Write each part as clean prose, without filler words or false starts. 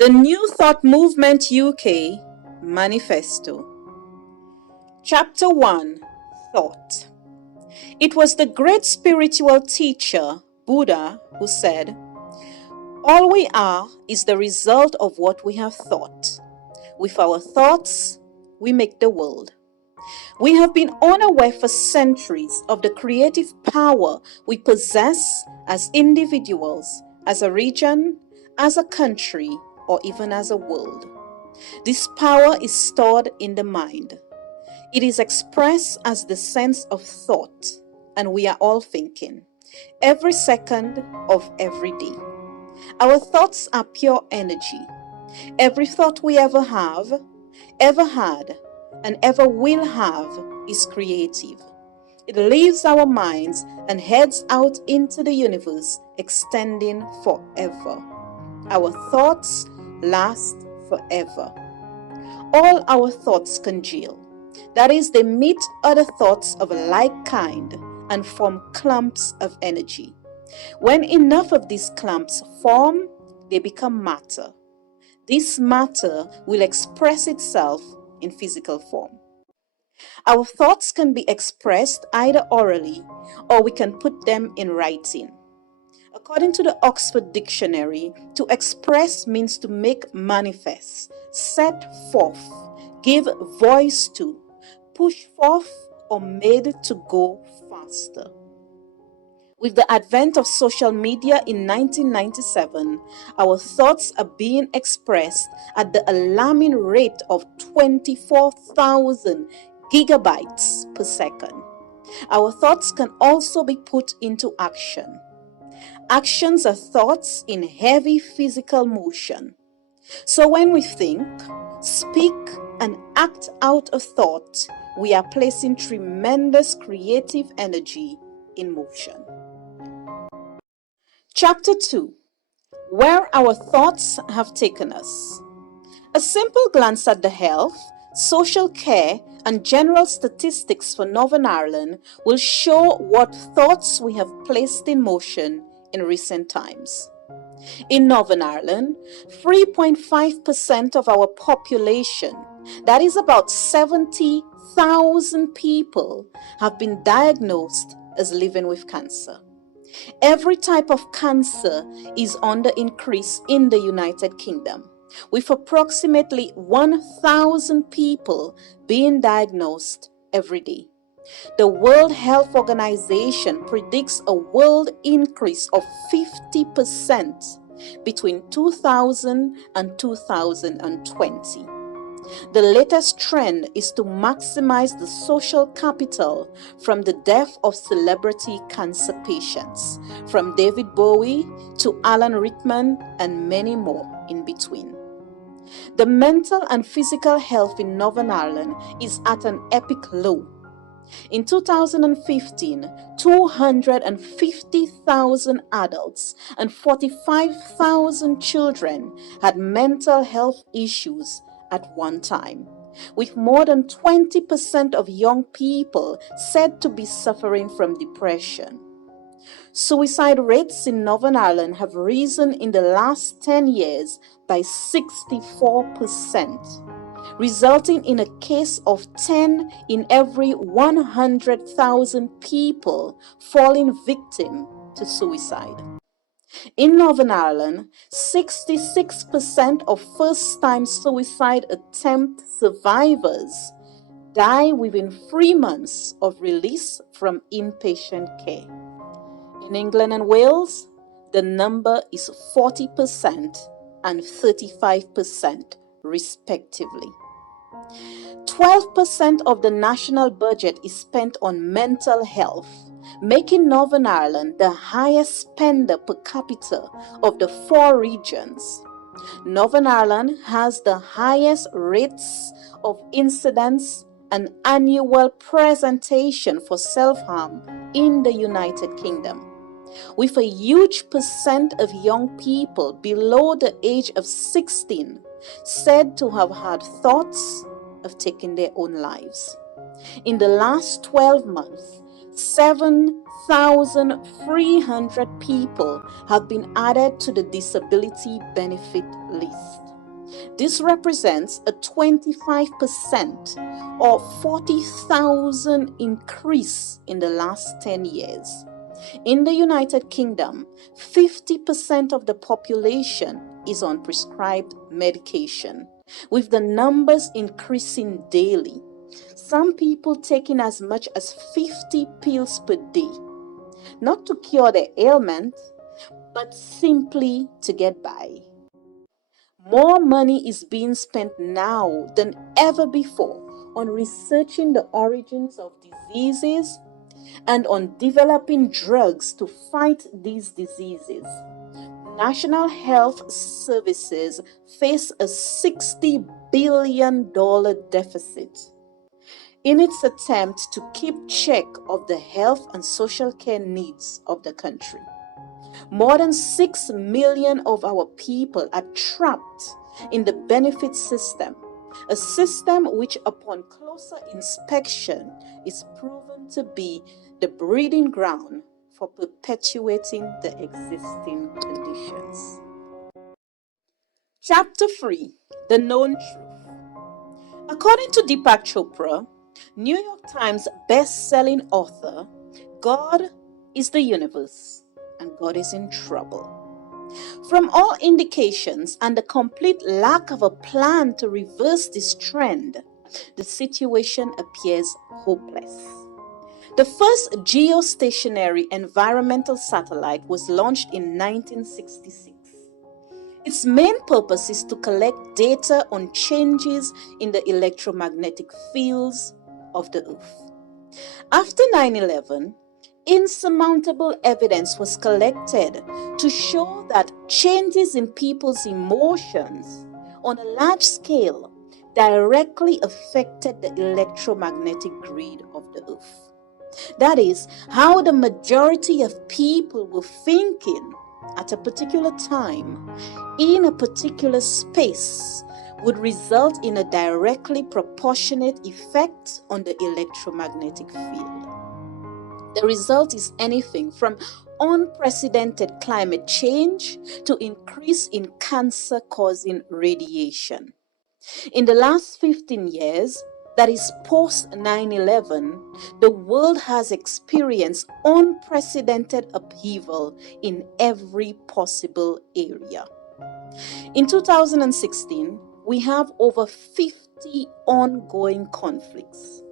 The New Thought Movement UK Manifesto. Chapter 1, Thought. It was the great spiritual teacher, Buddha, who said, "All we are is the result of what we have thought. With our thoughts, we make the world." We have been unaware for centuries of the creative power we possess as individuals, as a region, as a country, or even as a world. This power is stored in the mind. It is expressed as the sense of thought, and we are all thinking, every second of every day. Our thoughts are pure energy. Every thought we ever have, ever had, and ever will have is creative. It leaves our minds and heads out into the universe, extending forever. Our thoughts last forever. All our thoughts congeal. That is, they meet other thoughts of a like kind and form clumps of energy. When enough of these clumps form, they become matter. This matter will express itself in physical form. Our thoughts can be expressed either orally or we can put them in writing. According to the Oxford Dictionary, to express means to make manifest, set forth, give voice to, push forth, or made to go faster. With the advent of social media in 1997, our thoughts are being expressed at the alarming rate of 24,000 gigabytes per second. Our thoughts can also be put into action. Actions are thoughts in heavy physical motion. So when we think, speak, and act out a thought, we are placing tremendous creative energy in motion. Chapter 2. Where our thoughts have taken us. A simple glance at the health, social care, and general statistics for Northern Ireland will show what thoughts we have placed in motion in recent times. In Northern Ireland, 3.5% of our population, that is about 70,000 people, have been diagnosed as living with cancer. Every type of cancer is on the increase in the United Kingdom, with approximately 1,000 people being diagnosed every day. The World Health Organization predicts a world increase of 50% between 2000 and 2020. The latest trend is to maximize the social capital from the death of celebrity cancer patients, from David Bowie to Alan Rickman and many more in between. The mental and physical health in Northern Ireland is at an epic low. In 2015, 250,000 adults and 45,000 children had mental health issues at one time, with more than 20% of young people said to be suffering from depression. Suicide rates in Northern Ireland have risen in the last 10 years by 64%, resulting in a case of 10 in every 100,000 people falling victim to suicide. In Northern Ireland, 66% of first-time suicide attempt survivors die within 3 months of release from inpatient care. In England and Wales, the number is 40% and 35% respectively. 12% of the national budget is spent on mental health, making Northern Ireland the highest spender per capita of the 4 regions. Northern Ireland has the highest rates of incidence and annual presentation for self-harm in the United Kingdom, with a huge percent of young people below the age of 16 said to have had thoughts of taking their own lives. In the last 12 months, 7,300 people have been added to the disability benefit list. This represents a 25% or 40,000 increase in the last 10 years. In the United Kingdom, 50% of the population is on prescribed medication, with the numbers increasing daily. Some people taking as much as 50 pills per day, not to cure their ailment, but simply to get by. More money is being spent now than ever before on researching the origins of diseases and on developing drugs to fight these diseases. National Health Services face a $60 billion deficit in its attempt to keep check of the health and social care needs of the country. More than 6 million of our people are trapped in the benefit system, a system which upon closer inspection is proven to be the breeding ground for perpetuating the existing conditions. Chapter 3: The Known Truth. According to Deepak Chopra, New York Times best-selling author, God is the universe and God is in trouble. From all indications and the complete lack of a plan to reverse this trend, the situation appears hopeless. The first geostationary environmental satellite was launched in 1966. Its main purpose is to collect data on changes in the electromagnetic fields of the Earth. After 9/11, insurmountable evidence was collected to show that changes in people's emotions on a large scale directly affected the electromagnetic grid of the Earth. That is, how the majority of people were thinking at a particular time in a particular space would result in a directly proportionate effect on the electromagnetic field. The result is anything from unprecedented climate change to increase in cancer-causing radiation. In the last 15 years, that is post 9/11, the world has experienced unprecedented upheaval in every possible area. In 2016, we have over 50 ongoing conflicts.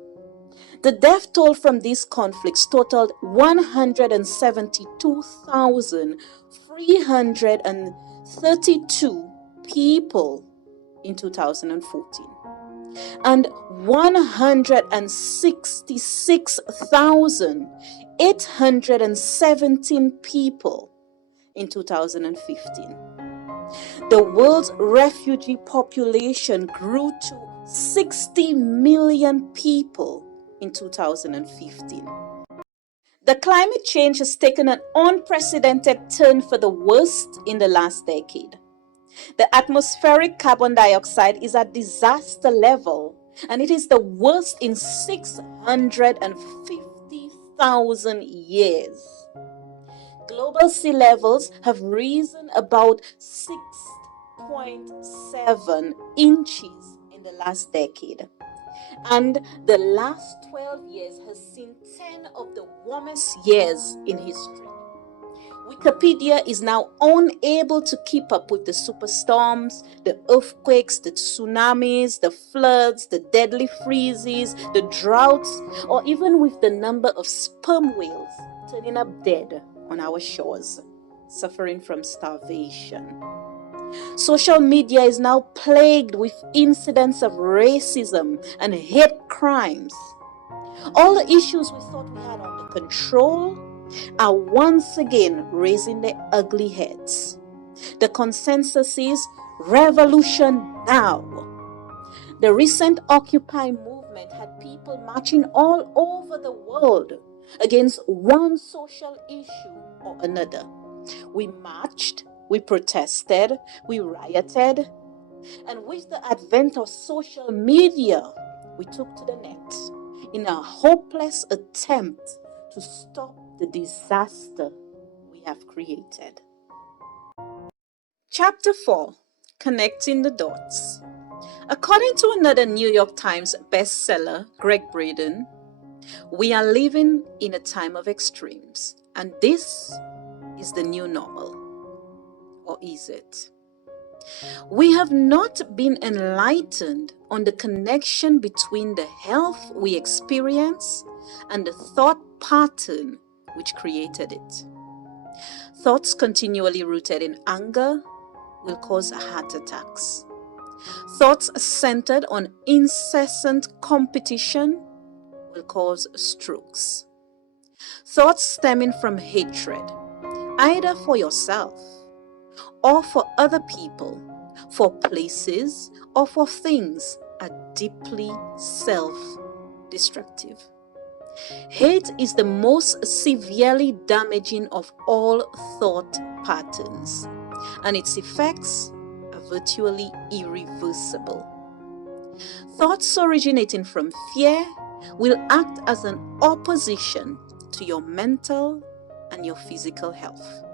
The death toll from these conflicts totaled 172,332 people in 2014 and 166,817 people in 2015. The world's refugee population grew to 60 million people in 2015. The climate change has taken an unprecedented turn for the worst in the last decade. The atmospheric carbon dioxide is at disaster level, and it is the worst in 650,000 years. Global sea levels have risen about 6.7 inches in the last decade. And the last 12 years has seen 10 of the warmest years in history. Wikipedia is now unable to keep up with the superstorms, the earthquakes, the tsunamis, the floods, the deadly freezes, the droughts, or even with the number of sperm whales turning up dead on our shores, suffering from starvation. Social media is now plagued with incidents of racism and hate crimes. All the issues we thought we had under control are once again raising their ugly heads. The consensus is revolution now. The recent Occupy movement had people marching all over the world against one social issue or another. We marched, we protested, we rioted, and with the advent of social media, we took to the net in a hopeless attempt to to stop the disaster we have created. Chapter 4. Connecting the Dots. According to another New York Times bestseller, Greg Braden, we are living in a time of extremes, and this is the new normal. Or is it? We have not been enlightened on the connection between the health we experience and the thought pattern which created it. Thoughts continually rooted in anger will cause heart attacks. Thoughts centered on incessant competition will cause strokes. Thoughts stemming from hatred, either for yourself or for other people, for places or for things, are deeply self-destructive. Hate is the most severely damaging of all thought patterns, and its effects are virtually irreversible. Thoughts originating from fear will act as an opposition to your mental and your physical health.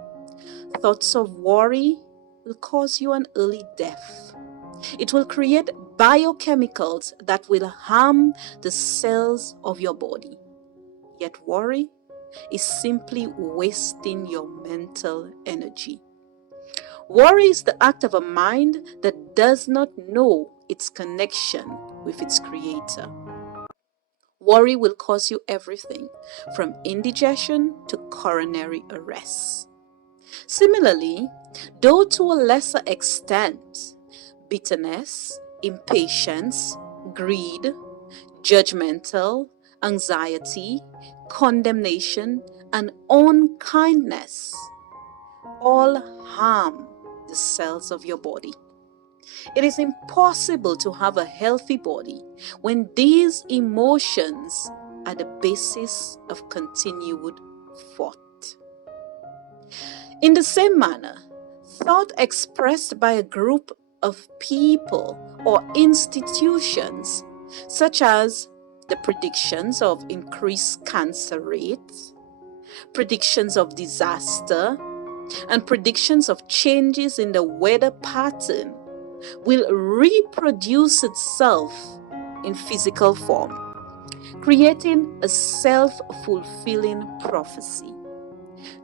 Thoughts of worry will cause you an early death. It will create biochemicals that will harm the cells of your body. Yet worry is simply wasting your mental energy. Worry is the act of a mind that does not know its connection with its creator. Worry will cause you everything from indigestion to coronary arrest. Similarly, though to a lesser extent, bitterness, impatience, greed, judgmental, anxiety, condemnation, and unkindness all harm the cells of your body. It is impossible to have a healthy body when these emotions are the basis of continued thought. In the same manner, thought expressed by a group of people or institutions, such as the predictions of increased cancer rates, predictions of disaster, and predictions of changes in the weather pattern, will reproduce itself in physical form, creating a self-fulfilling prophecy.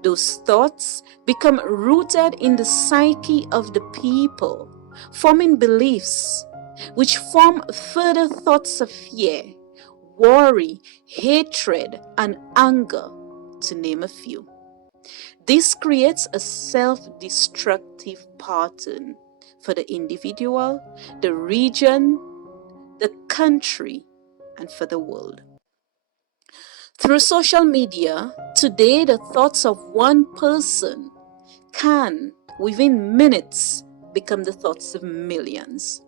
Those thoughts become rooted in the psyche of the people, forming beliefs, which form further thoughts of fear, worry, hatred, and anger, to name a few. This creates a self-destructive pattern for the individual, the region, the country, and for the world. Through social media, today the thoughts of one person can, within minutes, become the thoughts of millions.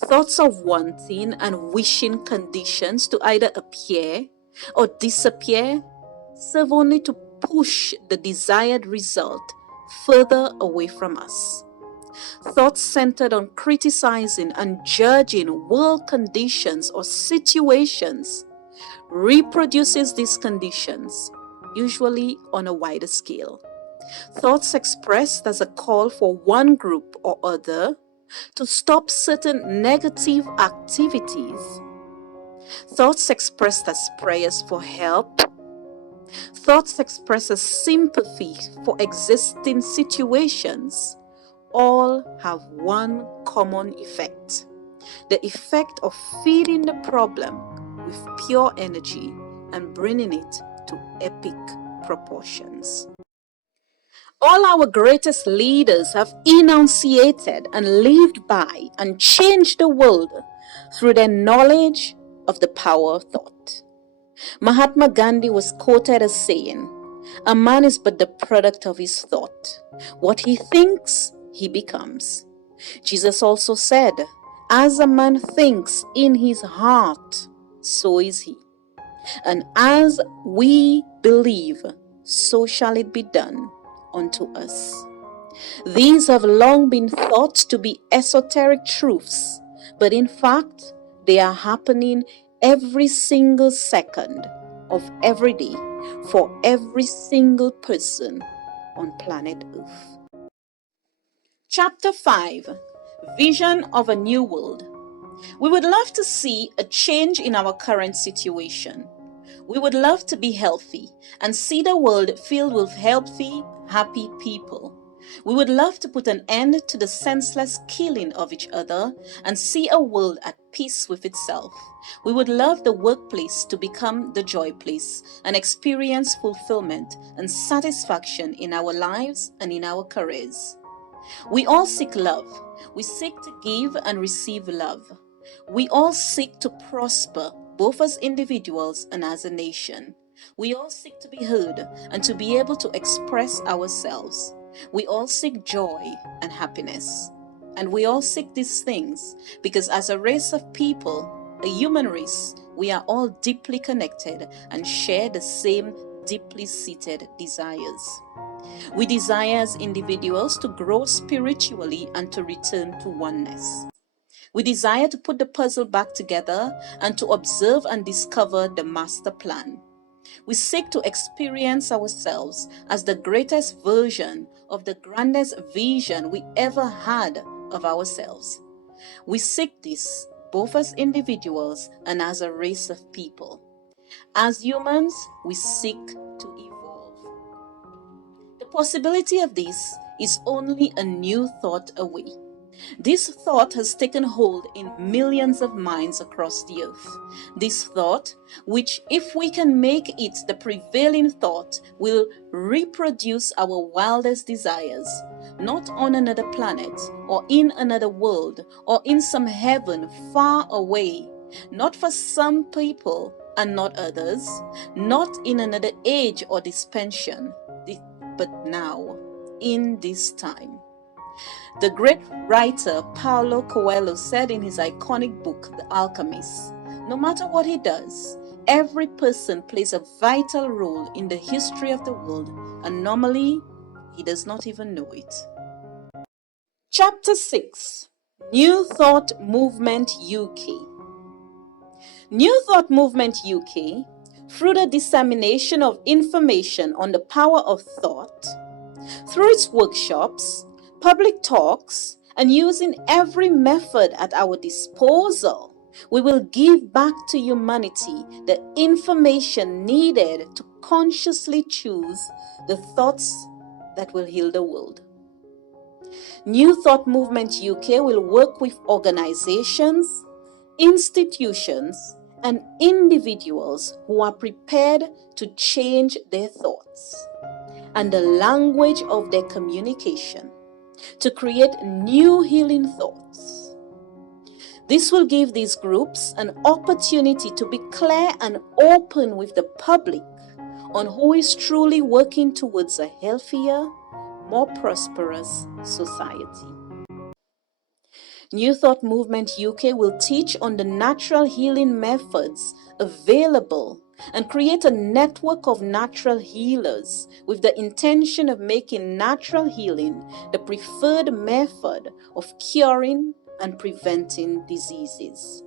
Thoughts of wanting and wishing conditions to either appear or disappear serve only to push the desired result further away from us. Thoughts centered on criticizing and judging world conditions or situations reproduces these conditions, usually on a wider scale. Thoughts expressed as a call for one group or other to stop certain negative activities. Thoughts expressed as prayers for help. Thoughts expressed as sympathy for existing situations all have one common effect: the effect of feeding the problem with pure energy and bringing it to epic proportions. All our greatest leaders have enunciated and lived by and changed the world through their knowledge of the power of thought. Mahatma Gandhi was quoted as saying, "A man is but the product of his thought. What he thinks, he becomes." Jesus also said, "As a man thinks in his heart, so is he. And as we believe, so shall it be done unto us." These have long been thought to be esoteric truths, but in fact, they are happening every single second of every day for every single person on planet Earth. Chapter 5. Vision of a New World. We would love to see a change in our current situation. We would love to be healthy and see the world filled with healthy, happy people. We would love to put an end to the senseless killing of each other and see a world at peace with itself. We would love the workplace to become the joy place and experience fulfillment and satisfaction in our lives and in our careers. We all seek love. We seek to give and receive love. We all seek to prosper, both as individuals and as a nation. We all seek to be heard and to be able to express ourselves. We all seek joy and happiness. And we all seek these things because as a race of people, a human race, we are all deeply connected and share the same deeply seated desires. We desire as individuals to grow spiritually and to return to oneness. We desire to put the puzzle back together and to observe and discover the master plan. We seek to experience ourselves as the greatest version of the grandest vision we ever had of ourselves. We seek this both as individuals and as a race of people. As humans, we seek to evolve. The possibility of this is only a new thought away. This thought has taken hold in millions of minds across the earth. This thought, which if we can make it the prevailing thought, will reproduce our wildest desires, not on another planet, or in another world, or in some heaven far away, not for some people and not others, not in another age or dispensation, but now, in this time. The great writer Paulo Coelho said in his iconic book, The Alchemist, no matter what he does, every person plays a vital role in the history of the world, and normally he does not even know it. Chapter 6. New Thought Movement UK. New Thought Movement UK, through the dissemination of information on the power of thought, through its workshops, public talks, and using every method at our disposal, we will give back to humanity the information needed to consciously choose the thoughts that will heal the world. New Thought Movement UK will work with organizations, institutions, and individuals who are prepared to change their thoughts and the language of their communication to create new healing thoughts. This will give these groups an opportunity to be clear and open with the public on who is truly working towards a healthier, more prosperous society. New Thought Movement UK will teach on the natural healing methods available and create a network of natural healers with the intention of making natural healing the preferred method of curing and preventing diseases.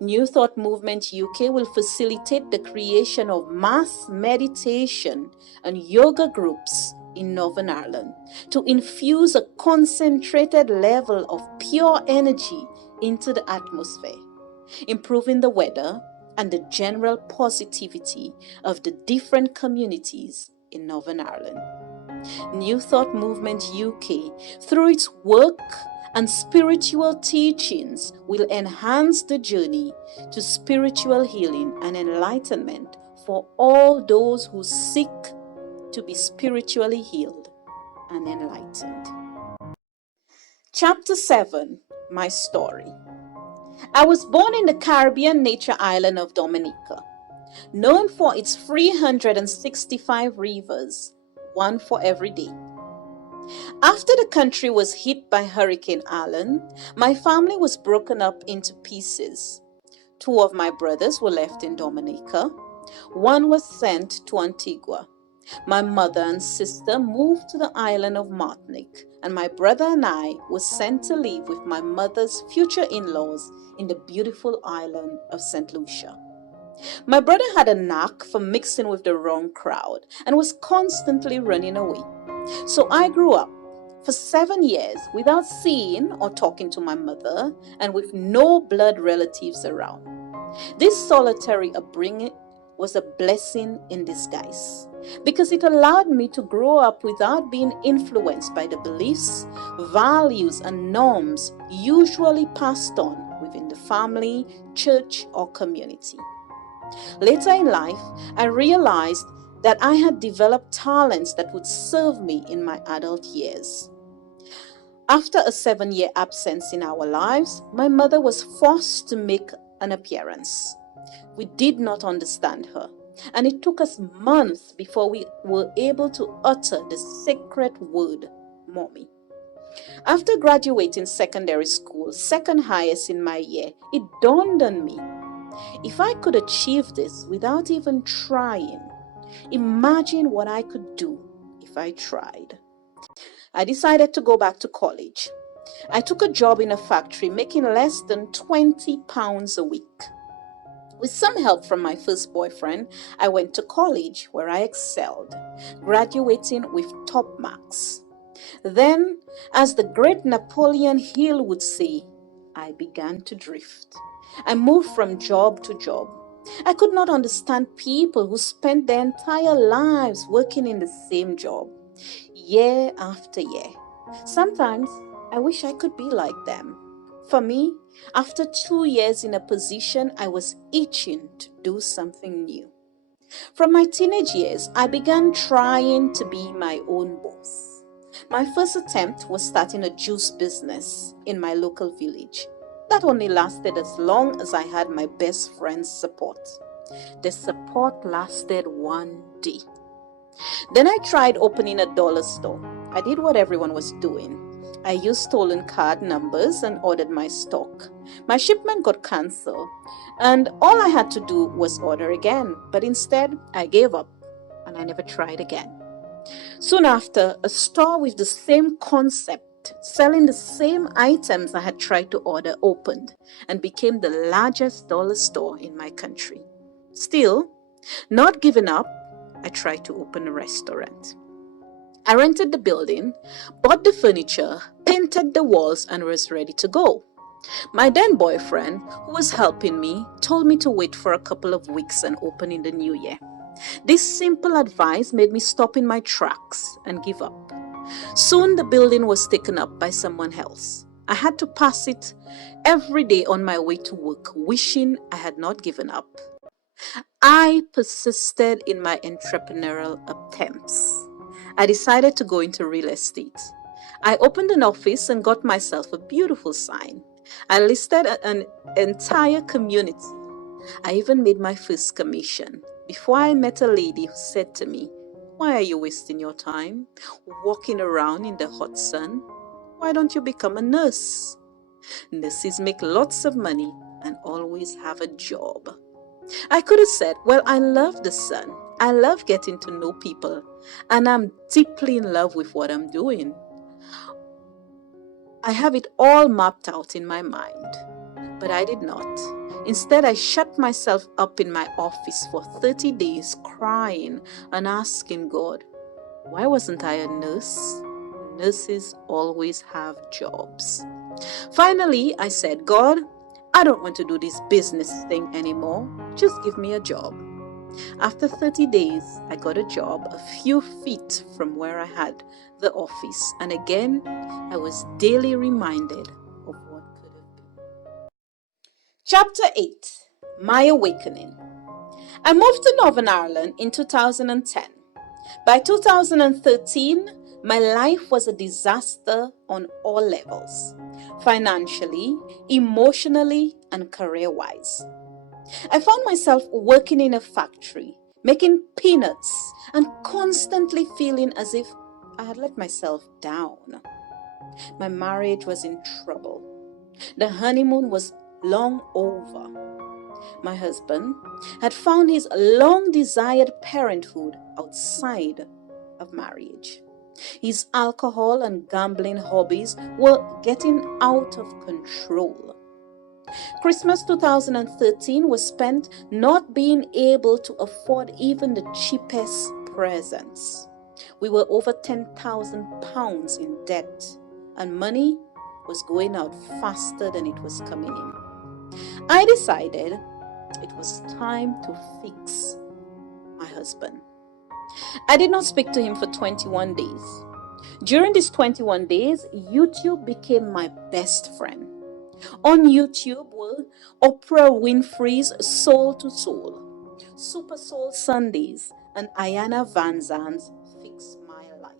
New Thought Movement UK will facilitate the creation of mass meditation and yoga groups in Northern Ireland to infuse a concentrated level of pure energy into the atmosphere, improving the weather and the general positivity of the different communities in Northern Ireland. New Thought Movement UK, through its work and spiritual teachings, will enhance the journey to spiritual healing and enlightenment for all those who seek to be spiritually healed and enlightened. Chapter 7. My Story. I was born in the Caribbean nature island of Dominica, known for its 365 rivers, one for every day. After the country was hit by Hurricane Allen, my family was broken up into pieces. 2 of my brothers were left in Dominica. 1 was sent to Antigua. My mother and sister moved to the island of Martinique, and my brother and I were sent to live with my mother's future in-laws in the beautiful island of St. Lucia. My brother had a knack for mixing with the wrong crowd and was constantly running away. So I grew up for 7 years without seeing or talking to my mother and with no blood relatives around. This solitary upbringing was a blessing in disguise because it allowed me to grow up without being influenced by the beliefs, values, and norms usually passed on within the family, church, or community. Later in life, I realized that I had developed talents that would serve me in my adult years. After a 7-year absence in our lives, my mother was forced to make an appearance. We did not understand her, and it took us months before we were able to utter the sacred word, Mommy. After graduating secondary school, second highest in my year, it dawned on me, if I could achieve this without even trying, imagine what I could do if I tried. I decided to go back to college. I took a job in a factory making less than £20 a week. With some help from my first boyfriend, I went to college where I excelled, graduating with top marks. Then, as the great Napoleon Hill would say, I began to drift. I moved from job to job. I could not understand people who spent their entire lives working in the same job, year after year. Sometimes I wish I could be like them. For me, after 2 years in a position, I was itching to do something new. From my teenage years, I began trying to be my own boss. My first attempt was starting a juice business in my local village. That only lasted as long as I had my best friend's support. The support lasted one day. Then I tried opening a dollar store. I did what everyone was doing. I used stolen card numbers and ordered my stock. My shipment got cancelled, and all I had to do was order again. But instead, I gave up and I never tried again. Soon after, a store with the same concept, selling the same items I had tried to order, opened and became the largest dollar store in my country. Still, not giving up, I tried to open a restaurant. I rented the building, bought the furniture, painted the walls, and was ready to go. My then boyfriend, who was helping me, told me to wait for a couple of weeks and open in the new year. This simple advice made me stop in my tracks and give up. Soon the building was taken up by someone else. I had to pass it every day on my way to work, wishing I had not given up. I persisted in my entrepreneurial attempts. I decided to go into real estate. I opened an office and got myself a beautiful sign. I listed an entire community. I even made my first commission before I met a lady who said to me, "Why are you wasting your time walking around in the hot sun? Why don't you become a nurse? Nurses make lots of money and always have a job." I could have said, well, I love the sun. I love getting to know people, and I'm deeply in love with what I'm doing. I have it all mapped out in my mind, but I did not. Instead, I shut myself up in my office for 30 days crying and asking God, why wasn't I a nurse? Nurses always have jobs. Finally, I said, God, I don't want to do this business thing anymore. Just give me a job. After 30 days, I got a job a few feet from where I had the office. And again, I was daily reminded of what could have been. Chapter 8, My Awakening. I moved to Northern Ireland in 2010. By 2013, my life was a disaster on all levels, financially, emotionally, and career-wise. I found myself working in a factory, making peanuts, and constantly feeling as if I had let myself down. My marriage was in trouble. The honeymoon was long over. My husband had found his long-desired parenthood outside of marriage. His alcohol and gambling hobbies were getting out of control. Christmas 2013 was spent not being able to afford even the cheapest presents. We were over £10,000 in debt, and money was going out faster than it was coming in. I decided it was time to fix my husband. I did not speak to him for 21 days. During these 21 days, YouTube became my best friend. On YouTube were Oprah Winfrey's Soul to Soul, Super Soul Sundays, and Ayana Van Zant's Fix My Life.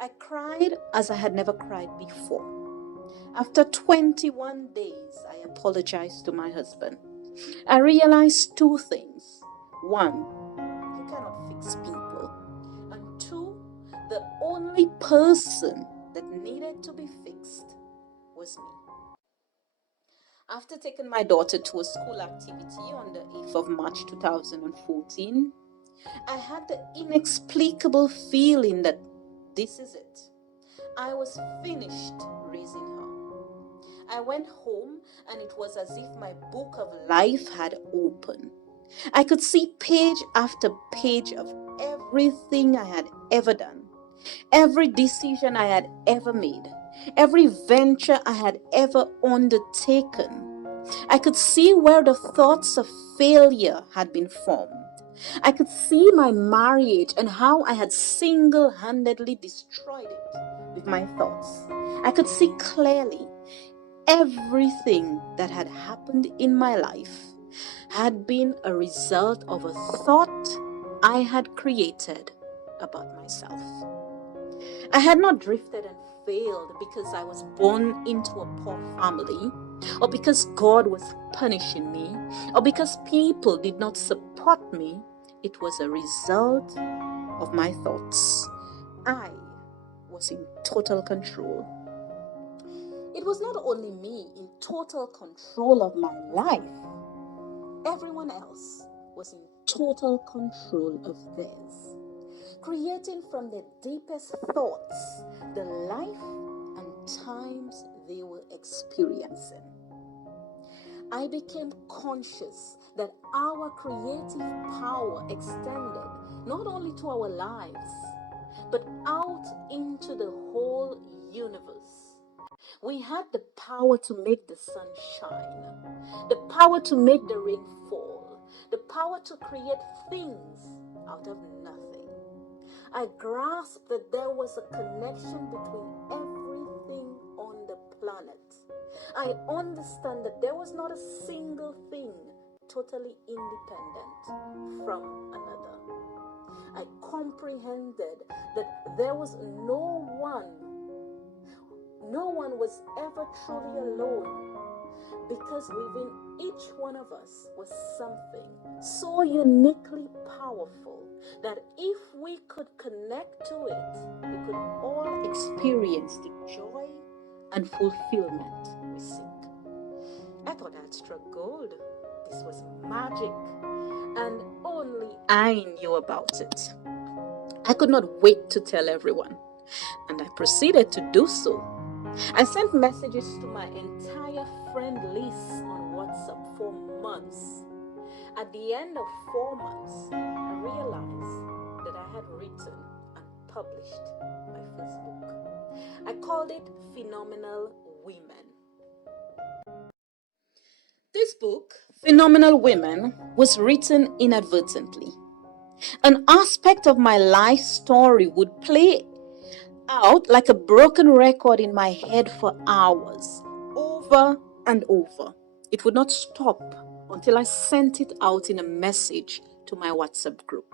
I cried as I had never cried before. After 21 days, I apologized to my husband. I realized two things. One, you cannot fix people. And two, the only person that needed to be fixed was me. After taking my daughter to a school activity on the 8th of March 2014, I had the inexplicable feeling that this is it. I was finished raising her. I went home and it was as if my book of life had opened. I could see page after page of everything I had ever done, every decision I had ever made, every venture I had ever undertaken. I could see where the thoughts of failure had been formed. I could see my marriage and how I had single-handedly destroyed it with my thoughts. I could see clearly everything that had happened in my life had been a result of a thought I had created about myself. I had not drifted and failed because I was born into a poor family, or because God was punishing me, or because people did not support me. It was a result of my thoughts. I was in total control. It was not only me in total control of my life. Everyone else was in total control of theirs, creating from their deepest thoughts the life and times they were experiencing. I became conscious that our creative power extended not only to our lives, but out into the whole universe. We had the power to make the sun shine, the power to make the rain fall, the power to create things out of nothing. I grasped that there was a connection between everything on the planet. I understand that there was not a single thing totally independent from another. I comprehended that there was no one was ever truly alone, because within each one of us was something so uniquely powerful that if we could connect to it, we could all experience the joy and fulfillment we seek. I thought I'd struck gold. This was magic, and only I knew about it. I could not wait to tell everyone, and I proceeded to do so. I sent messages to my entire friend list on WhatsApp for months. At the end of 4 months, I realized that I had written and published my first book. I called it Phenomenal Women. This book, Phenomenal Women, was written inadvertently. An aspect of my life story would play out like a broken record in my head for hours, over and over. It would not stop until I sent it out in a message to my WhatsApp group.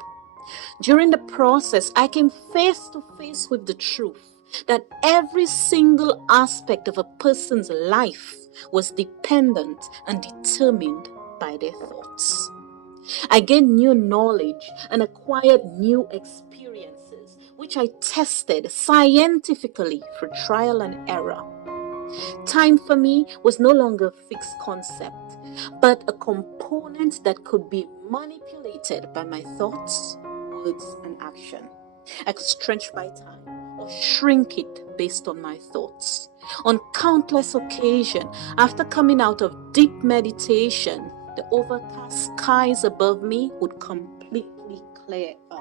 During the process, I came face to face with the truth that every single aspect of a person's life was dependent and determined by their thoughts. I gained new knowledge and acquired new experiences, which I tested scientifically through trial and error. Time for me was no longer a fixed concept, but a component that could be manipulated by my thoughts, words, and action. I could stretch my time, or shrink it based on my thoughts. On countless occasions, after coming out of deep meditation, the overcast skies above me would completely clear up.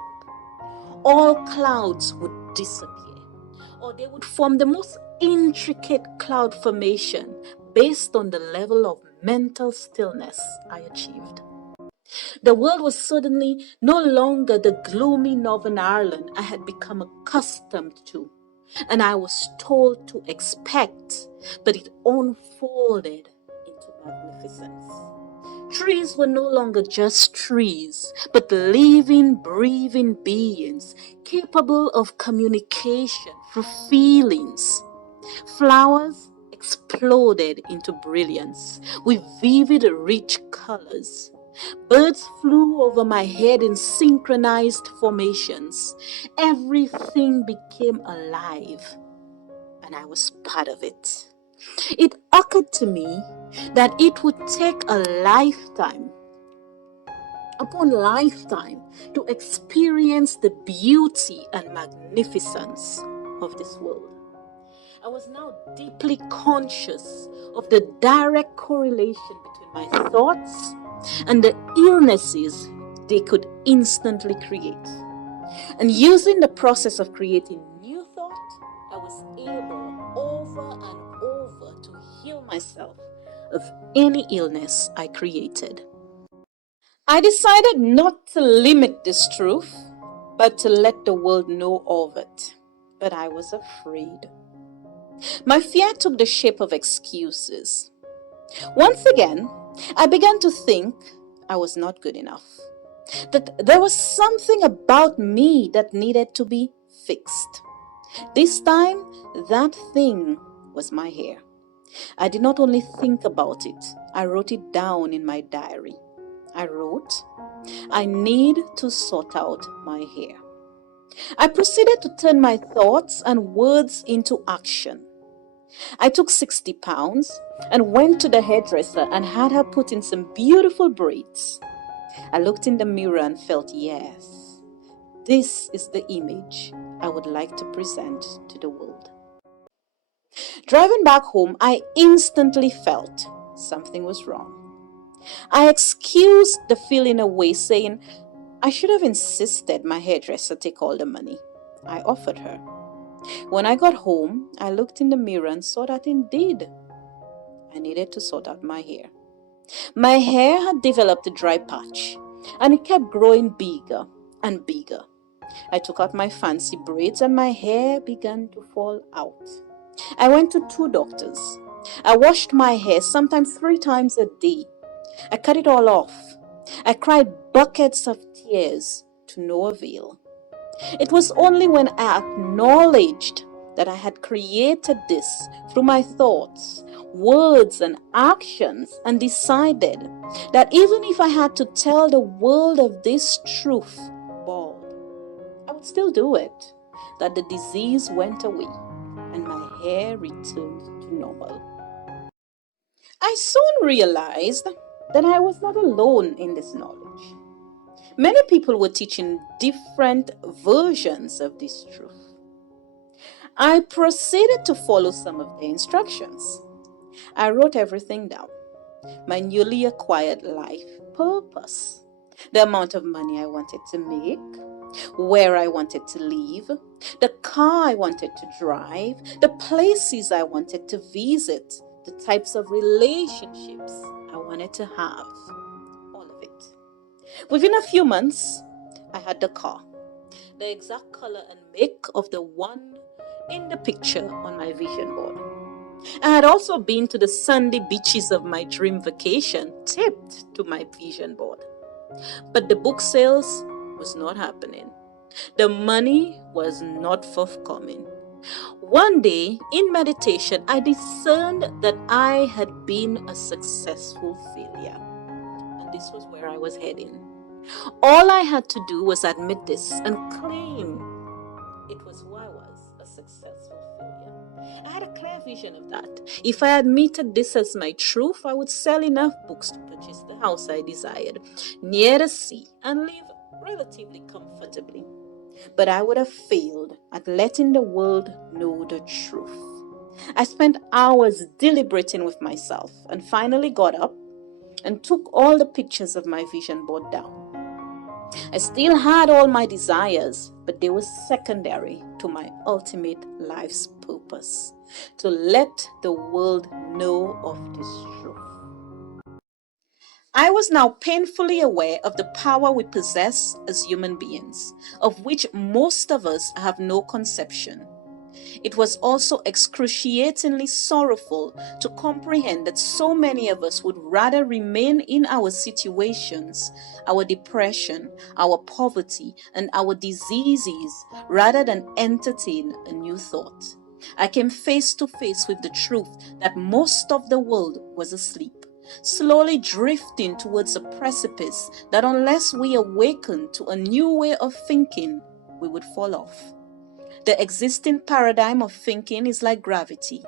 All clouds would disappear, or they would form the most intricate cloud formation based on the level of mental stillness I achieved. The world was suddenly no longer the gloomy Northern Ireland I had become accustomed to, and I was told to expect, but it unfolded into magnificence. Trees were no longer just trees, but living, breathing beings capable of communication through feelings. Flowers exploded into brilliance with vivid, rich colors. Birds flew over my head in synchronized formations. Everything became alive, and I was part of it. It occurred to me that it would take a lifetime upon lifetime to experience the beauty and magnificence of this world. I was now deeply conscious of the direct correlation between my thoughts and the illnesses they could instantly create. And using the process of creating new thought, I was able over and over to heal myself of any illness I created. I decided not to limit this truth, but to let the world know of it. But I was afraid. My fear took the shape of excuses. Once again, I began to think I was not good enough, that there was something about me that needed to be fixed. This time, that thing was my hair. I did not only think about it, I wrote it down in my diary. I wrote, I need to sort out my hair. I proceeded to turn my thoughts and words into action. I took 60 pounds and went to the hairdresser and had her put in some beautiful braids. I looked in the mirror and felt, yes, this is the image I would like to present to the world. Driving back home, I instantly felt something was wrong. I excused the feeling away, saying I should have insisted my hairdresser take all the money. I offered her. When I got home, I looked in the mirror and saw that indeed I needed to sort out my hair. My hair had developed a dry patch, and it kept growing bigger and bigger. I took out my fancy braids and my hair began to fall out. I went to 2 doctors. I washed my hair sometimes 3 times a day. I cut it all off. I cried buckets of tears to no avail. It was only when I acknowledged that I had created this through my thoughts, words, and actions, and decided that even if I had to tell the world of this truth bald, I would still do it, that the disease went away and my hair returned to normal. I soon realized that I was not alone in this knowledge. Many people were teaching different versions of this truth. I proceeded to follow some of their instructions. I wrote everything down. My newly acquired life purpose, the amount of money I wanted to make, where I wanted to live, the car I wanted to drive, the places I wanted to visit, the types of relationships I wanted to have, all of it. Within a few months, I had the car, the exact color and make of the one in the picture on my vision board. I had also been to the sandy beaches of my dream vacation, taped to my vision board. But the book sales was not happening. The money was not forthcoming. One day, in meditation, I discerned that I had been a successful failure. And this was where I was heading. All I had to do was admit this and claim it was who I was, a successful failure. I had a clear vision of that. If I admitted this as my truth, I would sell enough books to purchase the house I desired, near the sea, and live relatively comfortably. but I would have failed at letting the world know the truth. I spent hours deliberating with myself and finally got up and took all the pictures of my vision board down. I still had all my desires, but they were secondary to my ultimate life's purpose, to let the world know of this truth. I was now painfully aware of the power we possess as human beings, of which most of us have no conception. It was also excruciatingly sorrowful to comprehend that so many of us would rather remain in our situations, our depression, our poverty, and our diseases, rather than entertain a new thought. I came face to face with the truth that most of the world was asleep, slowly drifting towards a precipice that unless we awakened to a new way of thinking, we would fall off. The existing paradigm of thinking is like gravity.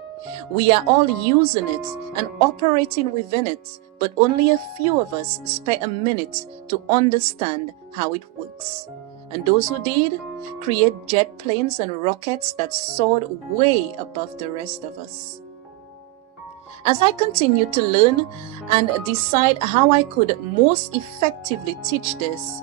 We are all using it and operating within it, but only a few of us spare a minute to understand how it works. And those who did create jet planes and rockets that soared way above the rest of us. As I continued to learn and decide how I could most effectively teach this,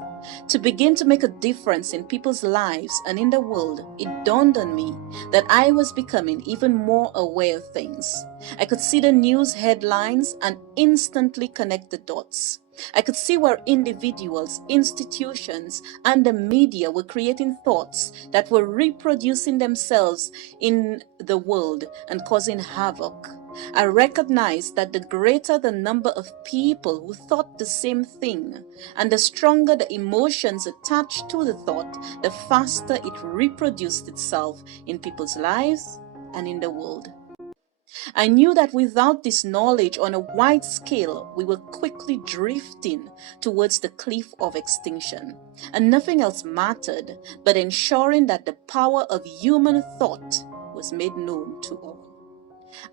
to begin to make a difference in people's lives and in the world, it dawned on me that I was becoming even more aware of things. I could see the news headlines and instantly connect the dots. I could see where individuals, institutions, and the media were creating thoughts that were reproducing themselves in the world and causing havoc. I recognized that the greater the number of people who thought the same thing, and the stronger the emotions attached to the thought, the faster it reproduced itself in people's lives and in the world. I knew that without this knowledge on a wide scale, we were quickly drifting towards the cliff of extinction, and nothing else mattered but ensuring that the power of human thought was made known to all.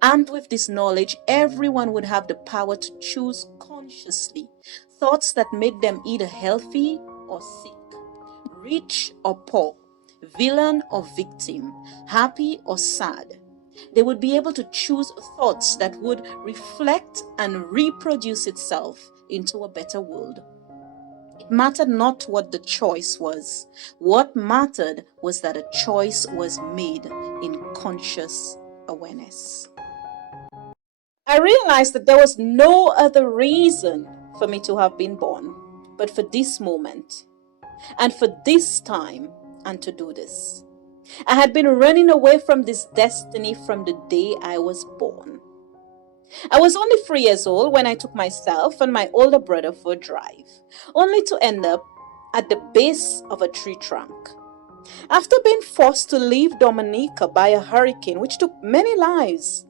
Armed with this knowledge, everyone would have the power to choose consciously thoughts that made them either healthy or sick, rich or poor, villain or victim, happy or sad. They would be able to choose thoughts that would reflect and reproduce itself into a better world. It mattered not what the choice was. What mattered was that a choice was made in conscious awareness. I realized that there was no other reason for me to have been born but for this moment and for this time and to do this. I had been running away from this destiny from the day I was born. I was only 3 years old when I took myself and my older brother for a drive, only to end up at the base of a tree trunk. After being forced to leave Dominica by a hurricane which took many lives,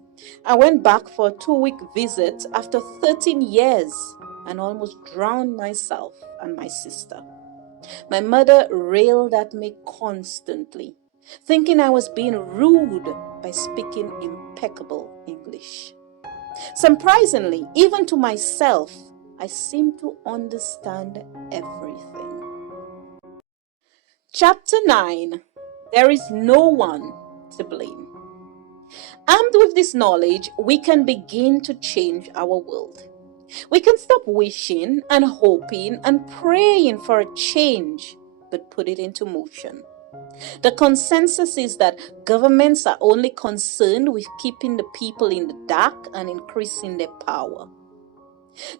I went back for a 2-week visit after 13 years and almost drowned myself and my sister. My mother railed at me constantly, thinking I was being rude by speaking impeccable English. Surprisingly, even to myself, I seemed to understand everything. Chapter 9. There is no one to blame. Armed with this knowledge, we can begin to change our world. We can stop wishing and hoping and praying for a change, but put it into motion. The consensus is that governments are only concerned with keeping the people in the dark and increasing their power.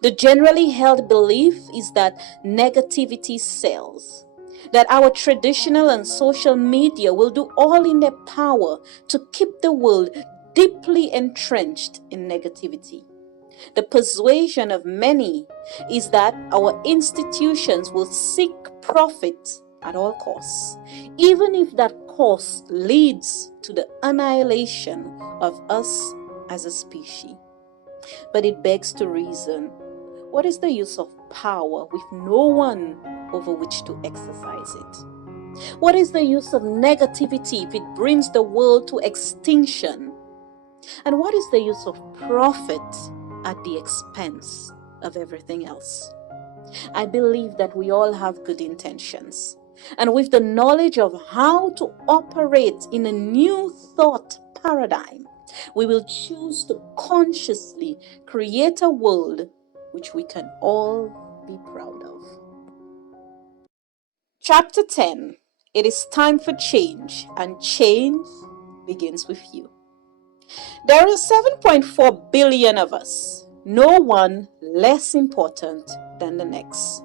The generally held belief is that negativity sells, that our traditional and social media will do all in their power to keep the world deeply entrenched in negativity. The persuasion of many is that our institutions will seek profit at all costs, even if that cost leads to the annihilation of us as a species. But it begs to reason, what is the use of power with no one over which to exercise it? What is the use of negativity if it brings the world to extinction? And what is the use of profit at the expense of everything else? I believe that we all have good intentions, and with the knowledge of how to operate in a new thought paradigm, we will choose to consciously create a world which we can all be proud of. Chapter 10. It is time for change, and change begins with you. There are 7.4 billion of us, no one less important than the next.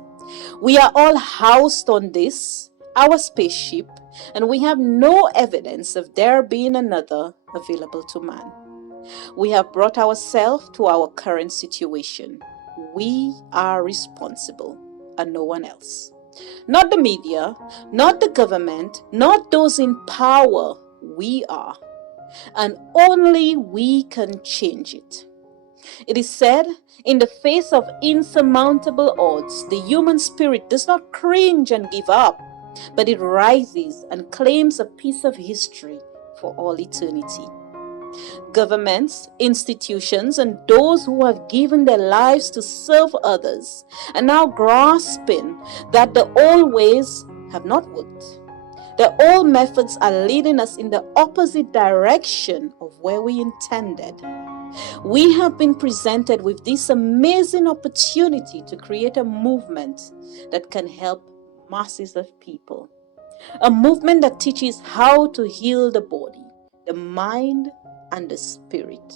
We are all housed on this, our spaceship, and we have no evidence of there being another available to man. We have brought ourselves to our current situation. We are responsible, and no one else. Not the media, not the government, not those in power. We are. And only we can change it. It is said, in the face of insurmountable odds, the human spirit does not cringe and give up, but it rises and claims a piece of history for all eternity. Governments, institutions, and those who have given their lives to serve others are now grasping that the old ways have not worked. The old methods are leading us in the opposite direction of where we intended. We have been presented with this amazing opportunity to create a movement that can help masses of people. A movement that teaches how to heal the body, the mind, and the spirit.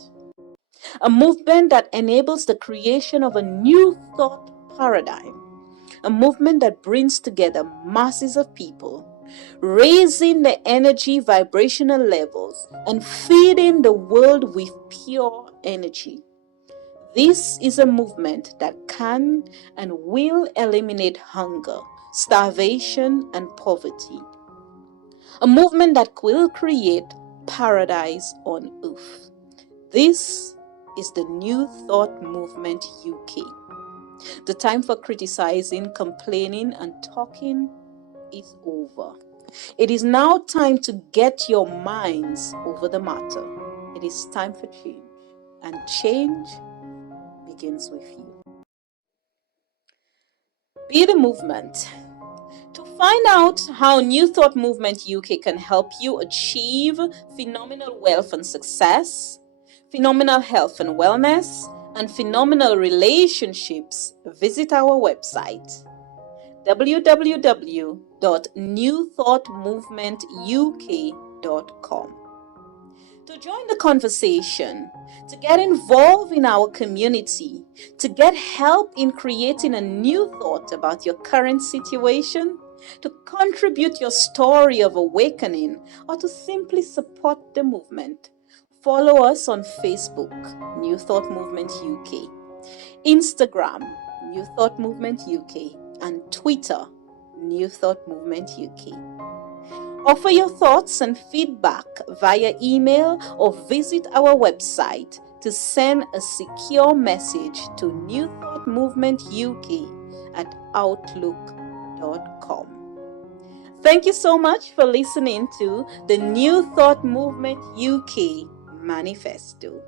A movement that enables the creation of a new thought paradigm. A movement that brings together masses of people, raising the energy vibrational levels and feeding the world with pure energy. This is a movement that can and will eliminate hunger, starvation, and poverty. A movement that will create paradise on earth. This is the New Thought Movement UK. The time for criticizing, complaining, and talking is over. It is now time to get your minds over the matter. It is time for change, and change begins with you. Be the movement. To find out how New Thought Movement UK can help you achieve phenomenal wealth and success, phenomenal health and wellness, and phenomenal relationships, visit our website www.newthoughtmovementuk.com. To join the conversation, to get involved in our community, to get help in creating a new thought about your current situation, to contribute your story of awakening, or to simply support the movement, follow us on Facebook, New Thought Movement UK, Instagram, New Thought Movement UK, and Twitter, New Thought Movement UK. Offer your thoughts and feedback via email or visit our website to send a secure message to New Thought Movement UK at outlook.com. Thank you so much for listening to the New Thought Movement UK Manifesto.